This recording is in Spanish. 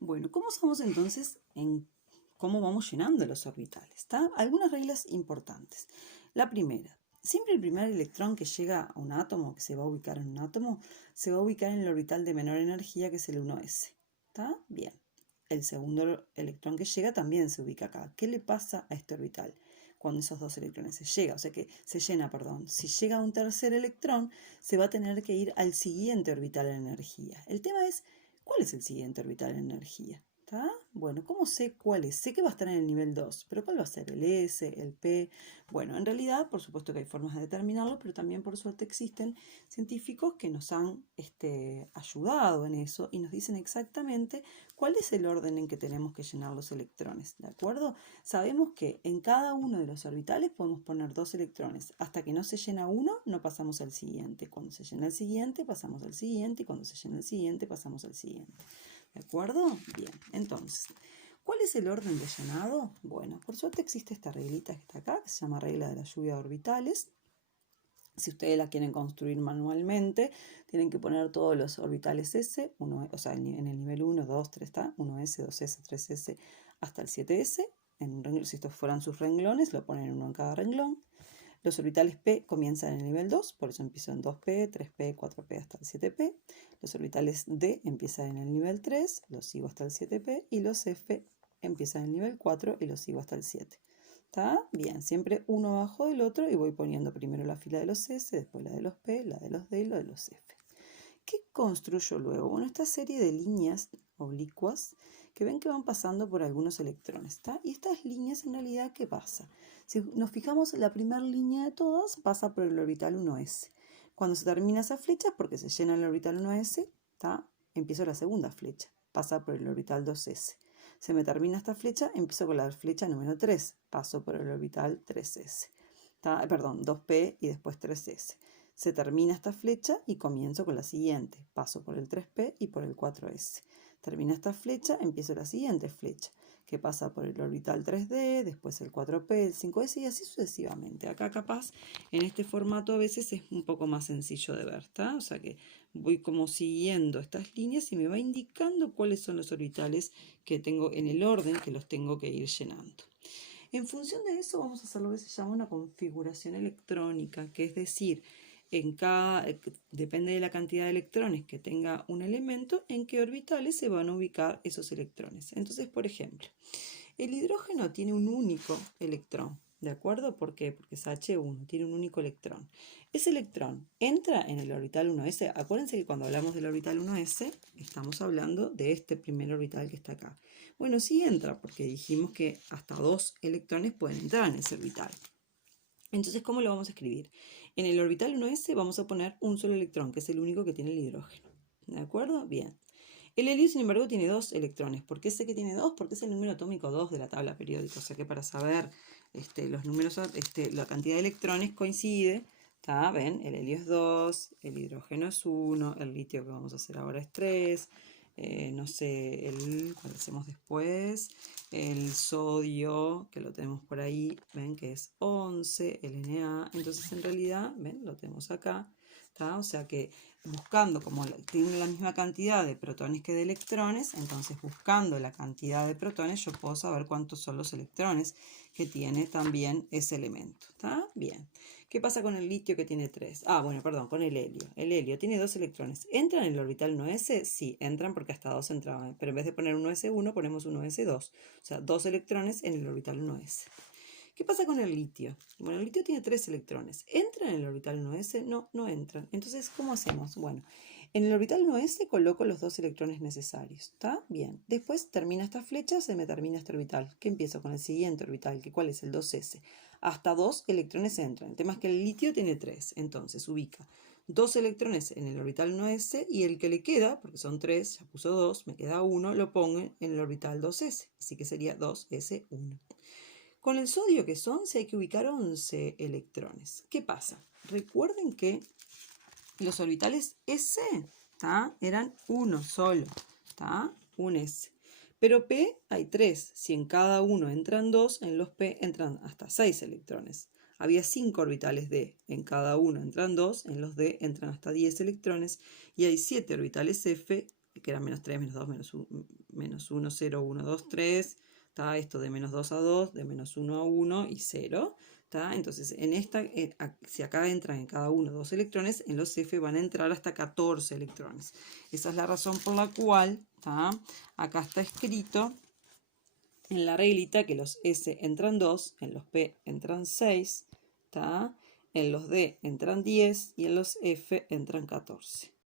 Bueno, ¿cómo somos entonces en cómo vamos llenando los orbitales? ¿Está? Algunas reglas importantes. La primera, siempre el primer electrón que llega a un átomo, que se va a ubicar en un átomo, se va a ubicar en el orbital de menor energía, que es el 1s. ¿Está? Bien. El segundo electrón que llega también se ubica acá. ¿Qué le pasa a este orbital cuando esos dos electrones se llena, perdón? Si llega un tercer electrón, se va a tener que ir al siguiente orbital en energía. El tema es, ¿cuál es el siguiente orbital en energía? ¿Está? Bueno, ¿cómo sé cuál es? Sé que va a estar en el nivel 2, pero ¿cuál va a ser? ¿El S, el P? Bueno, en realidad, por supuesto que hay formas de determinarlo, pero también por suerte existen científicos que nos han ayudado en eso y nos dicen exactamente cuál es el orden en que tenemos que llenar los electrones, ¿de acuerdo? Sabemos que en cada uno de los orbitales podemos poner dos electrones. Hasta que no se llena uno, no pasamos al siguiente. Cuando se llena el siguiente, pasamos al siguiente. Y cuando se llena el siguiente, pasamos al siguiente. ¿De acuerdo? Bien, entonces, ¿cuál es el orden de llenado? Bueno, por suerte existe esta reglita que está acá, que se llama regla de la lluvia de orbitales. Si ustedes la quieren construir manualmente, tienen que poner todos los orbitales S, o sea, en el nivel 1, 2, 3, está, 1S, 2S, 3S, hasta el 7S. Si estos fueran sus renglones, lo ponen uno en cada renglón. Los orbitales P comienzan en el nivel 2, por eso empiezo en 2P, 3P, 4P hasta el 7P. Los orbitales D empiezan en el nivel 3, los sigo hasta el 7P. Y los F empiezan en el nivel 4 y los sigo hasta el 7. ¿Está? Bien, siempre uno abajo del otro y voy poniendo primero la fila de los S, después la de los P, la de los D y la de los F. ¿Qué construyo luego? Bueno, esta serie de líneas oblicuas que ven que van pasando por algunos electrones, ¿está? Y estas líneas en realidad, ¿qué pasa? Si nos fijamos, la primera línea de todas pasa por el orbital 1s. Cuando se termina esa flecha es porque se llena el orbital 1s, ¿está? Empiezo la segunda flecha, pasa por el orbital 2s. Se me termina esta flecha, empiezo con la flecha número 3, paso por el orbital 3s. Perdón, 2p y después 3s. Se termina esta flecha y comienzo con la siguiente. Paso por el 3P y por el 4S. Termina esta flecha, empiezo la siguiente flecha, que pasa por el orbital 3D, después el 4P, el 5S y así sucesivamente. Acá capaz, en este formato a veces es un poco más sencillo de ver, ¿está? O sea que voy como siguiendo estas líneas y me va indicando cuáles son los orbitales que tengo en el orden que los tengo que ir llenando. En función de eso vamos a hacer lo que se llama una configuración electrónica, que es decir, depende de la cantidad de electrones que tenga un elemento, en qué orbitales se van a ubicar esos electrones. Entonces, por ejemplo, el hidrógeno tiene un único electrón, ¿de acuerdo? ¿Por qué? Porque es H1, tiene un único electrón. Ese electrón entra en el orbital 1s. Acuérdense que cuando hablamos del orbital 1s, estamos hablando de este primer orbital que está acá. Bueno, sí entra, porque dijimos que hasta 2 electrones pueden entrar en ese orbital. Entonces, ¿cómo lo vamos a escribir? En el orbital 1s vamos a poner un solo electrón, que es el único que tiene el hidrógeno. ¿De acuerdo? Bien. El helio, sin embargo, tiene 2 electrones. ¿Por qué sé que tiene 2? Porque es el número atómico 2 de la tabla periódica. O sea que para saber los números, la cantidad de electrones coincide. ¿Tá? ¿Ven? El helio es 2, el hidrógeno es 1, el litio que vamos a hacer ahora es 3. No sé, ¿cuál hacemos después? El sodio, que lo tenemos por ahí, ven que es 11, el Na. Entonces, en realidad, ven, lo tenemos acá. ¿Tá? O sea que buscando, como tiene la misma cantidad de protones que de electrones, entonces buscando la cantidad de protones yo puedo saber cuántos son los electrones que tiene también ese elemento. ¿Está? Bien. ¿Qué pasa con el litio que tiene 3? Bueno, perdón, con el helio. El helio tiene 2 electrones. ¿Entran en el orbital 1s? Sí, entran porque hasta 2 entraban. Pero en vez de poner 1s1, ponemos 1s2. O sea, 2 electrones en el orbital 1s. ¿Qué pasa con el litio? Bueno, el litio tiene 3 electrones. ¿Entran en el orbital 1s? No, no entran. Entonces, ¿cómo hacemos? Bueno, en el orbital 1s coloco los 2 electrones necesarios. ¿Está? Bien. Después termina esta flecha, se me termina este orbital. ¿Qué empiezo con el siguiente orbital? ¿Cuál es el 2s? Hasta 2 electrones entran. El tema es que el litio tiene 3. Entonces, ubica 2 electrones en el orbital 1s y el que le queda, porque son 3, ya puso 2, me queda 1, lo pongo en el orbital 2s. Así que sería 2s1. Con el sodio, que es 11, hay que ubicar 11 electrones. ¿Qué pasa? Recuerden que los orbitales S eran uno solo, un S. Pero P hay 3. Si en cada uno entran 2, en los P entran hasta 6 electrones. Había 5 orbitales D. En cada uno entran 2, en los D entran hasta 10 electrones. Y hay 7 orbitales F, que eran menos 3, menos 2, menos 1, 0, 1, 2, 3, ¿tá? Esto de menos 2 a 2, de menos 1 a 1 y 0. ¿Tá? Entonces, si acá entran en cada uno 2 electrones, en los F van a entrar hasta 14 electrones. Esa es la razón por la cual, ¿tá? Acá está escrito en la reglita que los S entran 2, en los P entran 6, ¿tá? En los D entran 10 y en los F entran 14.